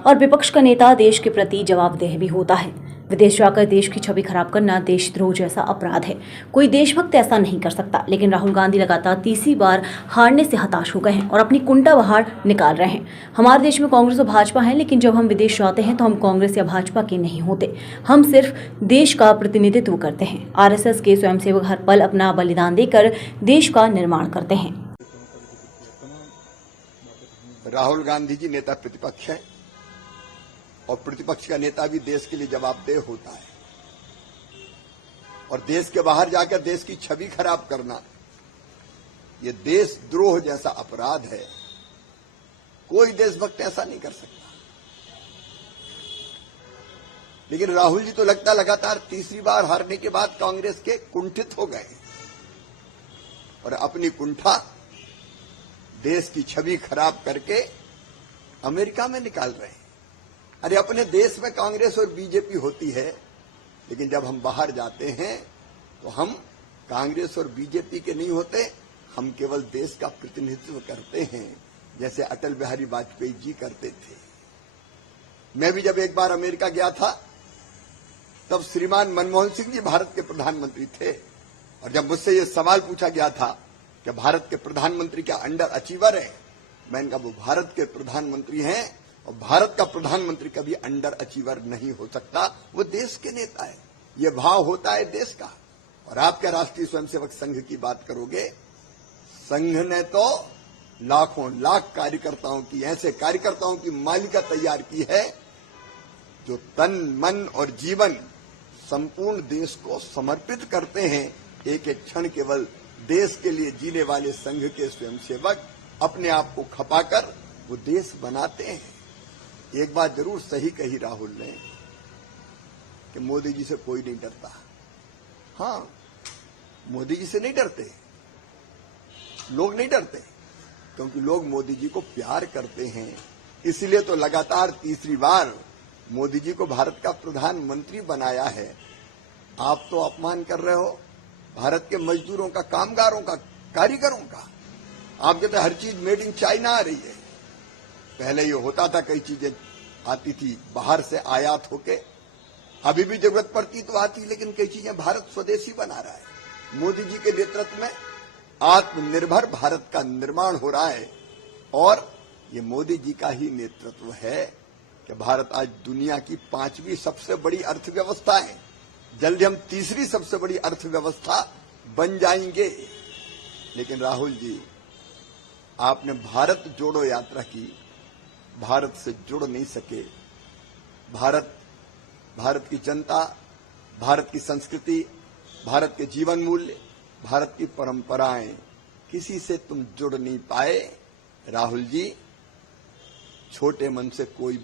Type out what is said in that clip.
और विपक्ष का नेता देश के प्रति जवाबदेह भी होता है। विदेश जाकर देश की छवि खराब करना देशद्रोह जैसा अपराध है। कोई देशभक्त ऐसा नहीं कर सकता, लेकिन राहुल गांधी लगातार तीसरी बार हारने से हताश हो गए हैं और अपनी कुंठा बाहर निकाल रहे हैं। हमारे देश में कांग्रेस और भाजपा है, लेकिन जब हम विदेश जाते हैं तो हम कांग्रेस या भाजपा के नहीं होते। हम सिर्फ देश का प्रतिनिधित्व करते हैं। आरएसएस के स्वयंसेवक हर पल अपना बलिदान देकर देश का निर्माण करते हैं। राहुल गांधी जी नेता प्रतिपक्ष है और प्रतिपक्ष का नेता भी देश के लिए जवाबदेह होता है। और देश के बाहर जाकर देश की छवि खराब करना यह देशद्रोह जैसा अपराध है। कोई देशभक्त ऐसा नहीं कर सकता। लेकिन राहुल जी तो लगता लगातार तीसरी बार हारने के बाद कांग्रेस के कुंठित हो गए और अपनी कुंठा देश की छवि खराब करके अमेरिका में निकाल रहे हैं। अरे अपने देश में कांग्रेस और बीजेपी होती है, लेकिन जब हम बाहर जाते हैं तो हम कांग्रेस और बीजेपी के नहीं होते। हम केवल देश का प्रतिनिधित्व करते हैं, जैसे अटल बिहारी वाजपेयी जी करते थे। मैं भी जब एक बार अमेरिका गया था, तब श्रीमान मनमोहन सिंह जी भारत के प्रधानमंत्री थे और जब मुझसे यह सवाल पूछा गया था कि भारत के प्रधानमंत्री क्या अंडर अचीवर है, मैंने कहा वो भारत के प्रधानमंत्री हैं और भारत का प्रधानमंत्री कभी अंडर अचीवर नहीं हो सकता। वो देश के नेता है। ये भाव होता है देश का। और आपके राष्ट्रीय स्वयंसेवक संघ की बात करोगे, संघ ने तो लाखों लाख कार्यकर्ताओं की, ऐसे कार्यकर्ताओं की मालिका तैयार की है जो तन मन और जीवन संपूर्ण देश को समर्पित करते हैं। एक एक क्षण केवल देश के लिए जीने वाले संघ के स्वयंसेवक अपने आप को खपाकर वो देश बनाते हैं। एक बात जरूर सही कही राहुल ने कि मोदी जी से कोई नहीं डरता। हां, मोदी जी से नहीं डरते, लोग नहीं डरते, क्योंकि लोग मोदी जी को प्यार करते हैं। इसलिए तो लगातार तीसरी बार मोदी जी को भारत का प्रधानमंत्री बनाया है। आप तो अपमान कर रहे हो भारत के मजदूरों का, कामगारों का, कारीगरों का। आप कहते हर चीज मेड इन चाइना आ रही है। पहले ये होता था, कई चीजें आती थी बाहर से आयात होके, अभी भी जरूरत पड़ती तो आती, लेकिन कई चीजें भारत स्वदेशी बना रहा है। मोदी जी के नेतृत्व में आत्मनिर्भर भारत का निर्माण हो रहा है और ये मोदी जी का ही नेतृत्व है कि भारत आज दुनिया की 5वीं सबसे बड़ी अर्थव्यवस्था है। जल्दी हम तीसरी सबसे बड़ी अर्थव्यवस्था बन जाएंगे। लेकिन राहुल जी, आपने भारत जोड़ो यात्रा की, भारत से जुड़ नहीं सके। भारत की जनता, भारत की संस्कृति, भारत के जीवन मूल्य, भारत की परंपराएं, किसी से तुम जुड़ नहीं पाए। राहुल जी, छोटे मन से कोई